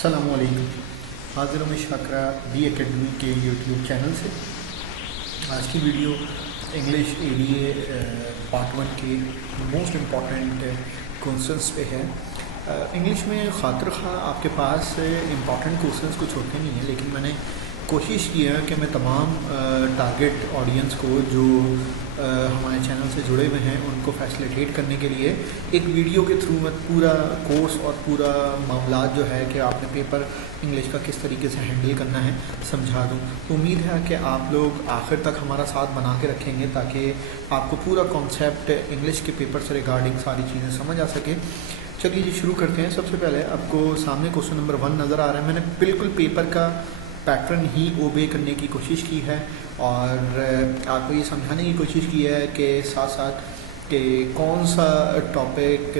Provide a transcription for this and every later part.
अस्सलामुअलैकुम। हाज़िर हूँ शाकरा बी एकेडमी के यूट्यूब चैनल से। आज की वीडियो इंग्लिश एडीए पार्ट 1 के मोस्ट इम्पॉर्टेंट क्वेश्चंस पे है। इंग्लिश में ख़ातिर ख़्वाह आपके पास इम्पॉर्टेंट क्वेश्चंस कुछ होते नहीं हैं, लेकिन मैंने कोशिश की है कि मैं तमाम टारगेट ऑडियंस को जो हमारे चैनल से जुड़े हुए हैं उनको फैसिलिटेट करने के लिए एक वीडियो के थ्रू मैं पूरा कोर्स और पूरा मामला जो है कि आपने पेपर इंग्लिश का किस तरीके से हैंडल करना है समझा दूँ। तो उम्मीद है कि आप लोग आखिर तक हमारा साथ बना के रखेंगे ताकि आपको पूरा कॉन्सेप्ट इंग्लिश के पेपर से रिगार्डिंग सारी चीज़ें समझ आ सके। चलिए जी शुरू करते हैं। सबसे पहले आपको सामने क्वेश्चन नंबर 1 नज़र आ रहा है। मैंने बिल्कुल पेपर का पैटर्न ही ओबे करने की कोशिश की है और आपको ये समझाने की कोशिश की है कि साथ साथ कि कौन सा टॉपिक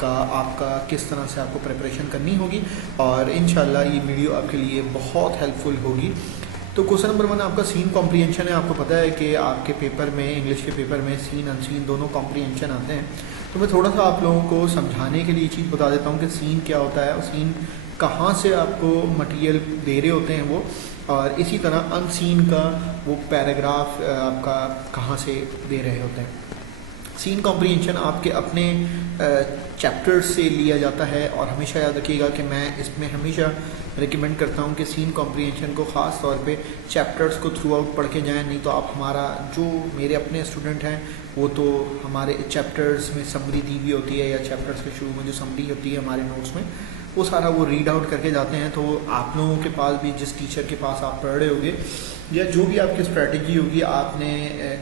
का आपका किस तरह से आपको प्रिपरेशन करनी होगी और इंशाल्लाह ये वीडियो आपके लिए बहुत हेल्पफुल होगी। तो क्वेश्चन नंबर 1 आपका सीन कॉम्प्रीहेंशन है। आपको पता है कि आपके पेपर में इंग्लिश के पेपर में सीन अनसीन दोनों कॉम्प्रीहेंशन आते हैं। तो मैं थोड़ा सा आप लोगों को समझाने के लिए चीज़ बता देता हूँ कि सीन क्या होता है और सीन कहाँ से आपको मटेरियल दे रहे होते हैं वो, और इसी तरह अनसीन का वो पैराग्राफ आपका कहाँ से दे रहे होते हैं। सीन कॉम्प्रीहेंशन आपके अपने चैप्टर से लिया जाता है और हमेशा याद रखिएगा कि मैं इसमें हमेशा रिकमेंड करता हूँ कि सीन कॉम्प्रीहेंशन को ख़ास तौर पे चैप्टर्स को थ्रू आउट पढ़ के जाएँ। नहीं तो आप हमारा जो मेरे अपने स्टूडेंट हैं वो तो हमारे चैप्टर्स में समरी दी हुई होती है या चैप्टर्स के शुरू में जो समरी होती है हमारे नोट्स में वो सारा वो रीड आउट करके जाते हैं। तो आप लोगों के पास भी जिस टीचर के पास आप पढ़ रहे होगे या जो भी आपकी स्ट्रेटजी होगी, आपने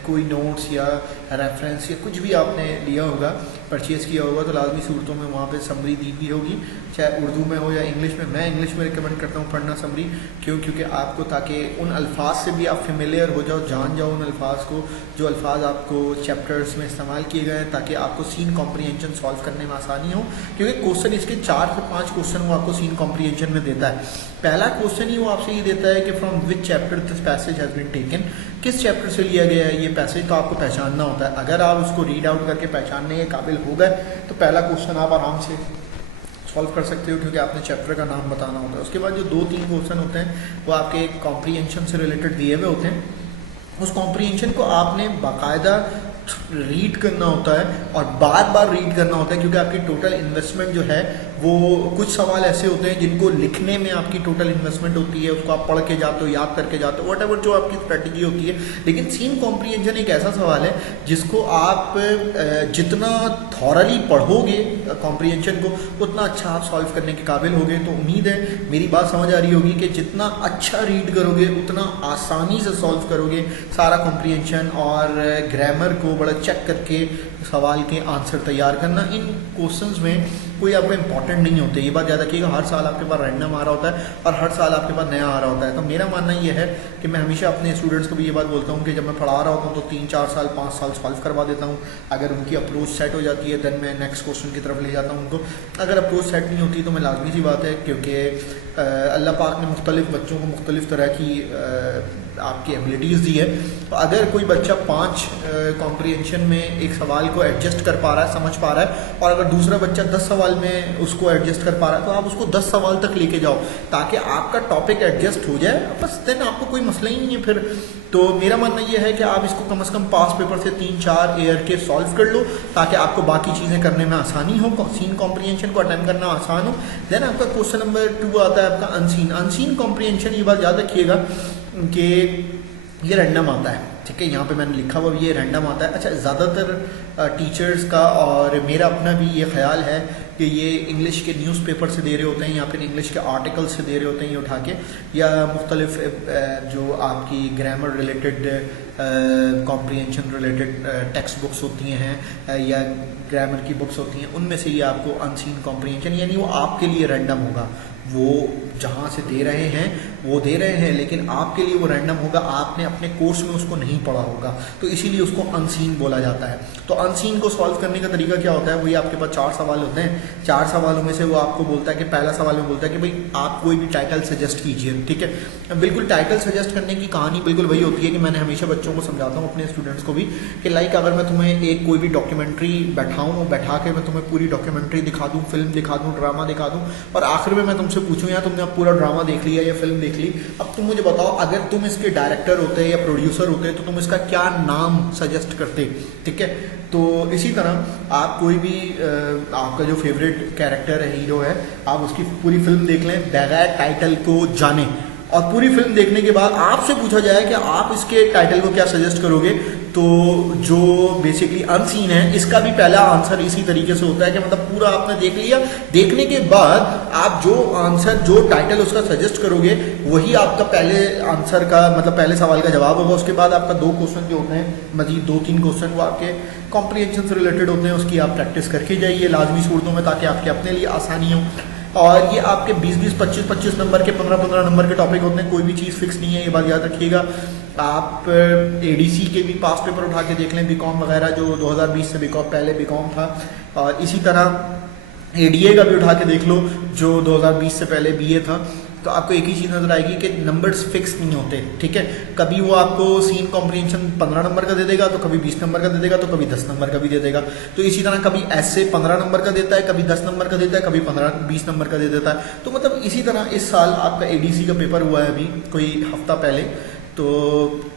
कोई नोट्स या रेफरेंस या कुछ भी आपने लिया होगा, परचेज़ किया होगा, तो लाजमी सूरतों में वहाँ पे समरी दी हुई होगी, चाहे उर्दू में हो या इंग्लिश में। मैं इंग्लिश में रिकमेंड करता हूँ पढ़ना समरी, क्योंकि आपको ताकि उन अल्फाज से भी आप फेमिलियर हो जाओ, जान जाओ उन अल्फाज को जो अल्फाज आपको चैप्टर्स में इस्तेमाल किए गए हैं, ताकि आपको सीन कॉम्प्रीहेंशन सॉल्व करने में आसानी हो। क्योंकि क्वेश्चन इसके 4 से 5 क्वेश्चन वो आपको सीन कॉम्प्रीहेंशन में देता है। पहला क्वेश्चन ही वो आपसे ये देता है कि from which chapter this passage has been taken, किस चैप्टर से लिया गया है ये पैसेज, तो आपको पहचानना होता है। अगर आप उसको रीड आउट करके पहचानने के काबिल हो गए तो पहला क्वेश्चन आप आराम से सॉल्व कर सकते हो, क्योंकि आपने चैप्टर का नाम बताना होता है। उसके बाद जो 2-3 क्वेश्चन होते हैं वो आपके कॉम्प्रीहेंशन से रिलेटेड दिए हुए होते हैं। उस कॉम्प्रीहेंशन को आपने बाकायदा रीड करना होता है और बार बार रीड करना होता है, क्योंकि आपकी टोटल इन्वेस्टमेंट जो है वो कुछ सवाल ऐसे होते हैं जिनको लिखने में आपकी टोटल इन्वेस्टमेंट होती है, उसको आप पढ़ के जाते हो, याद करके जाते हो, वट जो आपकी स्ट्रेटजी होती है। लेकिन सीन कॉम्प्रीहेंशन एक ऐसा सवाल है जिसको आप जितना थॉरली पढ़ोगे कॉम्प्रीहेंशन को उतना अच्छा आप सॉल्व करने के काबिल होगे। तो उम्मीद है मेरी बात समझ आ रही होगी कि जितना अच्छा रीड करोगे उतना आसानी से सॉल्व करोगे सारा कॉम्प्रीहेंशन, और ग्रामर को बड़ा चेक करके सवाल के आंसर तैयार करना। इन क्वेश्चंस में कोई आपको इंपॉर्टेंट नहीं होते, ये बात याद रखिएगा। हर साल आपके पास रैंडम आ रहा होता है और हर साल आपके पास नया आ रहा होता है। तो मेरा मानना ये है कि मैं हमेशा अपने स्टूडेंट्स को भी ये बात बोलता हूँ कि जब मैं पढ़ा रहा होता हूँ तो 3-4 साल 5 साल सॉल्व करवा देता हूँ। अगर उनकी अप्रोच सेट हो जाती है दैन मैं नेक्स्ट क्वेश्चन की तरफ ले जाता हूँ उनको। अगर अप्रोच सेट नहीं होती तो मैं लाजमी सी बात है, क्योंकि अल्लाह पाक ने मुख्तलिफ बच्चों को मुख्तलिफ तरह की आपकी एबिलिटीज़ दी है। तो अगर कोई बच्चा 5 कॉम्प्रीहेंशन में एक सवाल को एडजस्ट कर पा रहा है, समझ पा रहा है, और अगर दूसरा बच्चा 10 सवाल में उसको एडजस्ट कर पा रहा है, तो आप उसको 10 सवाल तक लेके जाओ ताकि आपका टॉपिक एडजस्ट हो जाए, बस देन आपको कोई मसला ही नहीं है फिर। तो मेरा मानना यह है कि आप इसको कम से कम पास पेपर से 3-4 ईयर के सॉल्व कर लो ताकि आपको बाकी चीज़ें करने में आसानी हो, सीन कॉम्प्रीहेंशन को अटेम्प्ट करना आसान हो। देन आपका क्वेश्चन नंबर 2 आता है आपका अनसीन कॉम्प्रीहेंशन। ये बात याद रखिएगा कि ये रैंडम आता है, ठीक है, यहाँ पे मैंने लिखा हुआ ये रैंडम आता है। अच्छा, ज़्यादातर टीचर्स का और मेरा अपना भी ये ख्याल है कि ये इंग्लिश के न्यूज़पेपर से दे रहे होते हैं या फिर इंग्लिश के आर्टिकल से दे रहे होते हैं ये उठा के, या मुख्तलिफ जो आपकी grammar related comprehension related text books होती हैं या ग्रामर की बुक्स होती हैं, उनमें से ये आपको अनसीन कॉम्प्रीहेंशन, यानी वो आपके लिए रैंडम होगा। वो जहाँ से दे रहे हैं वो दे रहे हैं, लेकिन आपके लिए वो रैंडम होगा, आपने अपने कोर्स में उसको नहीं पढ़ा होगा, तो इसीलिए उसको अनसीन बोला जाता है। तो अनसीन को सॉल्व करने का तरीका क्या होता है, वही आपके पास 4 सवाल होते हैं। 4 सवालों में से वो आपको बोलता है कि पहला सवाल में बोलता है कि भाई आप कोई भी टाइटल सजेस्ट कीजिए, ठीक है। बिल्कुल टाइटल सजेस्ट करने की कहानी बिल्कुल वही होती है कि मैंने हमेशा बच्चों को समझाता हूँ, अपने स्टूडेंट्स को भी, कि लाइक अगर मैं तुम्हें एक कोई भी डॉक्यूमेंट्री बैठा के मैं तुम्हें पूरी डॉक्यूमेंट्री दिखा दूँ, फिल्म दिखा दूँ, ड्रामा दिखा दूँ, और आखिर में मैं तुमसे पूछूँ यार तुमने अब पूरा ड्रामा देख लिया या फिल्म देख ली, अब तुम मुझे बताओ अगर तुम इसके डायरेक्टर होते या प्रोड्यूसर होते तो तुम इसका क्या नाम सजेस्ट करते, ठीक है। तो इसी तरह आप कोई भी आपका जो फेवरेट कैरेक्टर है, हीरो है, आप उसकी पूरी फिल्म देख लें बगैर टाइटल को जाने, और पूरी फिल्म देखने के बाद आपसे पूछा जाए कि आप इसके टाइटल को क्या सजेस्ट करोगे, तो जो बेसिकली अनसीन है इसका भी पहला आंसर इसी तरीके से होता है कि मतलब पूरा आपने देख लिया, देखने के बाद आप जो आंसर जो टाइटल उसका सजेस्ट करोगे वही आपका पहले आंसर का मतलब पहले सवाल का जवाब होगा। उसके बाद आपका 2 क्वेश्चन जो होते हैं, मजीद 2-3 क्वेश्चन वो आपके कॉम्प्रिहेंशन से रिलेटेड होते हैं, उसकी आप प्रैक्टिस करके जाइए लाजमी सूरतों में, ताकि आपके अपने लिए आसानी हो। और ये आपके 20-20, 25-25 नंबर के, 15-15 नंबर के टॉपिक होते हैं, कोई भी चीज़ फिक्स नहीं है, ये बात याद रखिएगा। आप एडीसी के भी पास पेपर उठा के देख लें, बीकॉम वगैरह जो 2020 से बीकॉम पहले बीकॉम था, और इसी तरह एडीए का भी उठा के देख लो जो 2020 से पहले बीए था, तो आपको एक ही चीज़ नजर आएगी कि नंबर्स फिक्स नहीं होते, ठीक है। कभी वो आपको सीन कॉम्प्रिहेंशन 15 नंबर का दे देगा, तो कभी 20 नंबर का दे देगा, तो कभी 10 नंबर का भी दे देगा। तो इसी तरह कभी ऐसे 15 नंबर का देता है, कभी 10 नंबर का देता है, कभी 15-20 नंबर का दे देता है। तो मतलब इसी तरह इस साल आपका एडीसी का पेपर हुआ है अभी कोई हफ्ता पहले, तो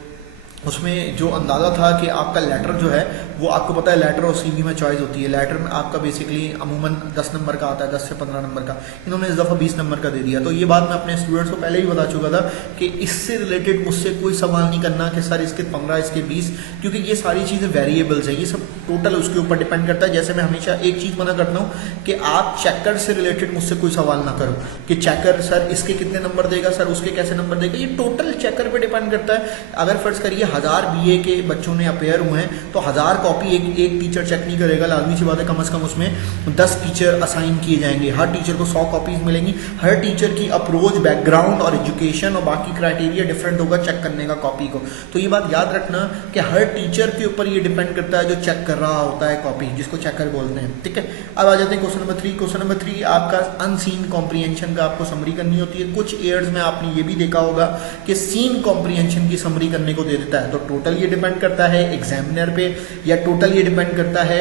उसमें जो अंदाज़ा था कि आपका लेटर जो है वो आपको पता है लेटर और सीवी में चॉइस होती है। लेटर में आपका बेसिकली अमूमन 10 नंबर का आता है, 10 से 15 नंबर का, इन्होंने इस दफ़ा 20 नंबर का दे दिया। तो ये बात मैं अपने स्टूडेंट्स को पहले ही बता चुका था कि इससे रिलेटेड मुझसे कोई सवाल नहीं करना कि सर इसके 15 इसके 20, क्योंकि ये सारी चीज़ें वेरिएबल्स है, ये सब टोटल उसके ऊपर डिपेंड करता है। जैसे मैं हमेशा एक चीज़ मना करता हूँ कि आप चेकर से रिलेटेड मुझसे कोई सवाल ना करो कि चेकर सर इसके कितने नंबर देगा, सर उसके कैसे नंबर देगा, ये टोटल चेकर पर डिपेंड करता है। अगर फर्ज करिए 1000 बीए के बच्चों ने अपेयर हुए हैं, तो 1000 कॉपी एक टीचर चेक नहीं करेगा, लाजमी सी बात है, कम से कम उसमें 10 टीचर असाइन किए जाएंगे, हर टीचर को 100 कॉपीज मिलेंगी। हर टीचर की अप्रोच, बैकग्राउंड और एजुकेशन और बाकी क्राइटेरिया डिफरेंट होगा चेक करने का कॉपी को। तो ये बात याद रखना कि हर टीचर के ऊपर ये डिपेंड करता है जो चेक कर रहा होता है कॉपी, जिसको चेकर बोलते हैं, ठीक है। अब आ जाते हैं क्वेश्चन नंबर 3। क्वेश्चन नंबर 3 आपका अनसीन कॉम्प्रिहेंशन का आपको समरी करनी होती है। कुछ एयर्स में आपने ये भी देखा होगा कि सीन कॉम्प्रिहेंशन की समरी करने को दे देता है। तो टोटल ये डिपेंड करता है एग्जामिनर पे, या टोटल ये डिपेंड करता है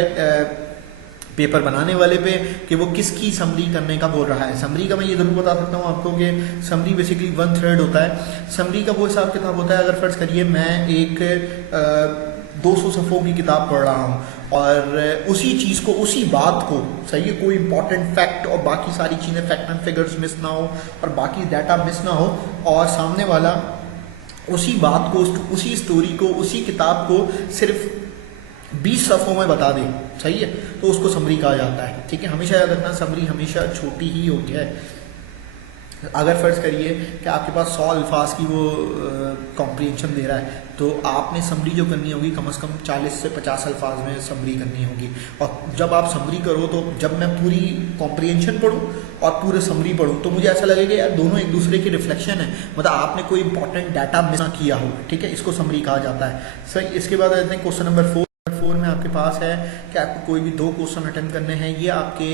पेपर बनाने वाले पे कि वो किसकी समरी करने का बोल रहा है। समरी का मैं ये जरूर बता सकता हूँ आपको कि समरी बेसिकली 1/3 होता है। समरी का वो हिसाब किताब होता है, अगर फर्ज करिए मैं एक 200 सफ़ों की किताब पढ़ रहा हूँ और उसी चीज़ को, उसी बात को, सही है, कोई इंपॉर्टेंट फैक्ट और बाकी सारी चीज़ें, फैक्ट एंड फिगर्स मिस ना हो और बाकी डाटा मिस ना हो, और सामने वाला उसी बात को, उसी स्टोरी को, उसी किताब को सिर्फ 20 सफ़ों में बता दे, सही है, तो उसको समरी कहा जाता है, ठीक है। हमेशा याद रखना समरी हमेशा छोटी ही होती है। अगर फ़र्ज़ करिए कि आपके पास 100 अल्फाज की वो कॉम्प्रिहेंशन दे रहा है, तो आपने समरी जो करनी होगी कम से कम 40 से 50 अल्फाज में समरी करनी होगी। और जब आप समरी करो, तो जब मैं पूरी कॉम्प्रिहेंशन पढ़ूँ और पूरे समरी पढ़ूँ, तो मुझे ऐसा लगेगा यार दोनों एक दूसरे की रिफ्लेक्शन है, मतलब आपने कोई इंपॉर्टेंट डाटा मिस ना किया हो, ठीक है, इसको समरी कहा जाता है। सही। इसके बाद आते हैं क्वेश्चन नंबर 4 में आपके पास है कि आपको कोई भी 2 क्वेश्चन अटेम्प्ट करने हैं। ये आपके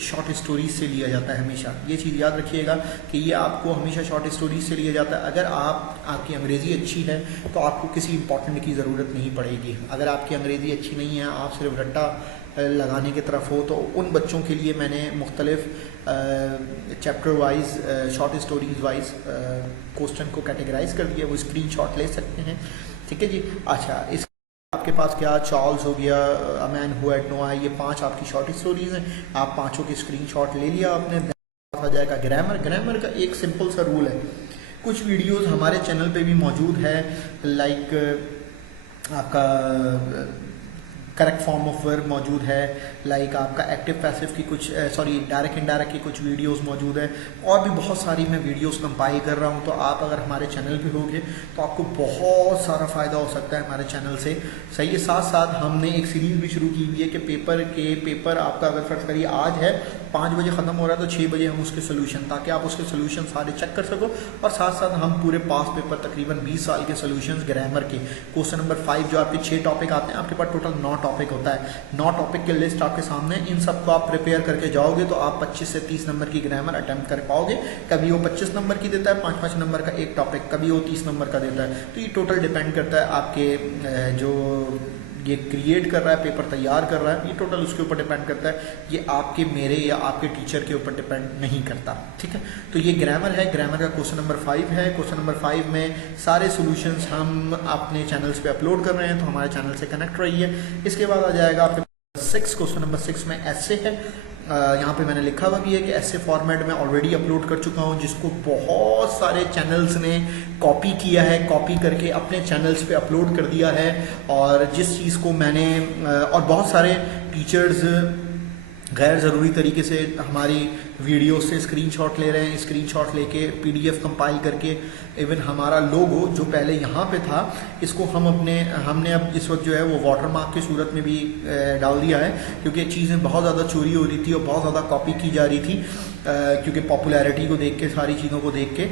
शॉर्ट स्टोरीज से लिया जाता है हमेशा, ये चीज़ याद रखिएगा कि ये आपको हमेशा शॉर्ट स्टोरीज से लिया जाता है। अगर आपकी अंग्रेज़ी अच्छी है तो आपको किसी इंपॉर्टेंट की ज़रूरत नहीं पड़ेगी। अगर आपकी अंग्रेज़ी अच्छी नहीं है, आप सिर्फ रट्टा लगाने की तरफ हो, तो उन बच्चों के लिए मैंने मुख्तलिफ chapter wise, short stories wise question को कैटेगराइज कर दिया, वो स्क्रीनशॉट ले सकते हैं, ठीक है जी। अच्छा, इस आपके पास क्या चार्ल्स हो गया, a man who had no eye, ये 5 आपकी शॉर्ट स्टोरीज हैं। आप 5 की स्क्रीनशॉट ले लिया आपने, आ जाएगा ग्रामर का एक सिंपल सा रूल है, कुछ वीडियोस हमारे चैनल पे भी मौजूद है, लाइक आपका करेक्ट फॉर्म ऑफ वर्ब मौजूद है, लाइक आपका एक्टिव पैसिव की कुछ डायरेक्ट इनडायरेक्ट की कुछ वीडियोस मौजूद है, और भी बहुत सारी मैं वीडियोस कंपाइल कर रहा हूँ। तो आप अगर हमारे चैनल पे होगे तो आपको बहुत सारा फ़ायदा हो सकता है हमारे चैनल से। सही है, साथ साथ हमने एक सीरीज़ भी शुरू की हुई है कि पेपर आपका अगर फर्ज करिए आज है 5 बजे ख़त्म हो रहा है तो 6 बजे हम उसके सोल्यूशन, ताकि आप उसके सोल्यूशन सारे चेक कर सको, और साथ साथ हम पूरे पास पेपर तकरीबन 20 साल के सोल्यूशंस ग्रामर के क्वेश्चन नंबर 5 जो आपके 6 टॉपिक आते हैं, आपके पास टोटल 9 टॉपिक होता है, 9 टॉपिक की लिस्ट आपके सामने, इन सबको आप प्रिपेयर करके जाओगे तो आप 25 से 30 नंबर की ग्रामर अटैम्प्ट कर पाओगे। कभी वो 25 नंबर की देता है 5-5 नंबर का एक टॉपिक, कभी वो 30 नंबर का देता है। तो ये टोटल डिपेंड करता है आपके जो ये क्रिएट कर रहा है, पेपर तैयार कर रहा है, ये टोटल उसके ऊपर डिपेंड करता है, ये आपके मेरे या आपके टीचर के ऊपर डिपेंड नहीं करता। ठीक है, तो ये ग्रामर है, ग्रामर का क्वेश्चन नंबर 5 है। क्वेश्चन नंबर 5 में सारे सॉल्यूशंस हम अपने चैनल्स पे अपलोड कर रहे हैं, तो हमारे चैनल से कनेक्ट रहिए। इसके बाद आ जाएगा आपके 6, क्वेश्चन नंबर 6 में ऐसे है। यहाँ पे मैंने लिखा हुआ भी है कि ऐसे फॉर्मेट में ऑलरेडी अपलोड कर चुका हूँ, जिसको बहुत सारे चैनल्स ने कॉपी किया है, कॉपी करके अपने चैनल्स पे अपलोड कर दिया है। और जिस चीज़ को मैंने और बहुत सारे टीचर्स गैर ज़रूरी तरीके से हमारी वीडियो से स्क्रीनशॉट ले रहे हैं, स्क्रीनशॉट लेके PDF कंपाइल करके, इवन हमारा लोगो जो पहले यहाँ पे था इसको हमने अब इस वक्त जो है वो वाटरमार्क की सूरत में भी डाल दिया है, क्योंकि चीज़ें बहुत ज़्यादा चोरी हो रही थी और बहुत ज़्यादा कॉपी की जा रही थी, क्योंकि पॉपुलैरिटी को देख के, सारी चीज़ों को देख के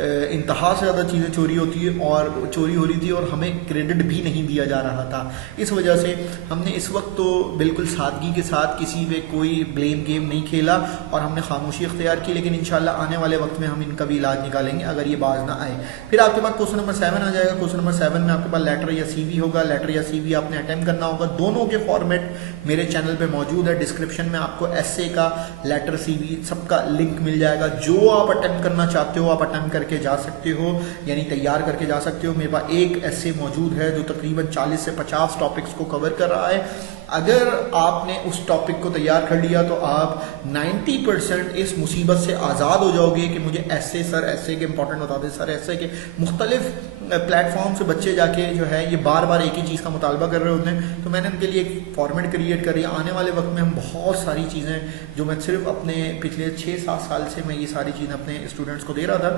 इंतहा से ज़्यादा चीज़ें चोरी हो रही थी और हमें क्रेडिट भी नहीं दिया जा रहा था। इस वजह से हमने इस वक्त तो बिल्कुल सादगी के साथ किसी पे कोई ब्लेम गेम नहीं खेला और हमने खामोशी इख्तियार की, लेकिन इंशाल्लाह आने वाले वक्त में हम इनका भी इलाज निकालेंगे अगर ये बाज ना आए। फिर आपके पास क्वेश्चन नंबर 7 आ जाएगा। क्वेश्चन नंबर 7 में आपके पास लेटर या CV होगा, लेटर या CV आपने अटेम्प्ट करना होगा। दोनों के फॉर्मेट मेरे चैनल पे मौजूद है, डिस्क्रिप्शन में आपको एस्से का, लेटर, CV सबका लिंक मिल जाएगा। जो आप अटेम्प्ट करना चाहते हो आप अटेम्प्ट करके जा सकते हो, यानी तैयार करके जा सकते हो। मेरे पास एक एस्से मौजूद है जो तकरीबन 40 से 50 टॉपिक्स को कवर कर रहा है। अगर आपने उस टॉपिक को तैयार कर लिया तो आप 90% इस मुसीबत से आज़ाद हो जाओगे कि मुझे ऐसे के इंपॉर्टेंट बता दें, सर ऐसे के मुख्तलिफ प्लेटफॉर्म से बच्चे जाके जो है ये बार बार एक ही चीज़ का मुतालबा कर रहे होते हैं। तो मैंने उनके लिए एक फॉर्मेट क्रिएट करी। आने वाले वक्त में हम बहुत सारी चीज़ें जो मैं सिर्फ अपने पिछले 6-7 साल से मैं ये सारी चीज़ें अपने स्टूडेंट्स को दे रहा था,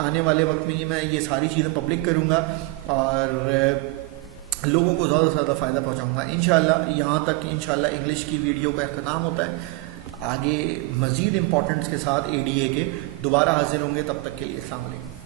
आने वाले वक्त में मैं ये सारी चीज़ें पब्लिक करूँगा और लोगों को ज़्यादा से ज़्यादा फ़ायदा पहुँचाऊँगा इंशाल्लाह। यहाँ तक इंशाल्लाह इंग्लिश की वीडियो का अख्ताम होता है। आगे मज़ीद इम्पोर्टेंट्स के साथ ADA के दोबारा हाजिर होंगे, तब तक के लिए अस्सलाम वालेकुम।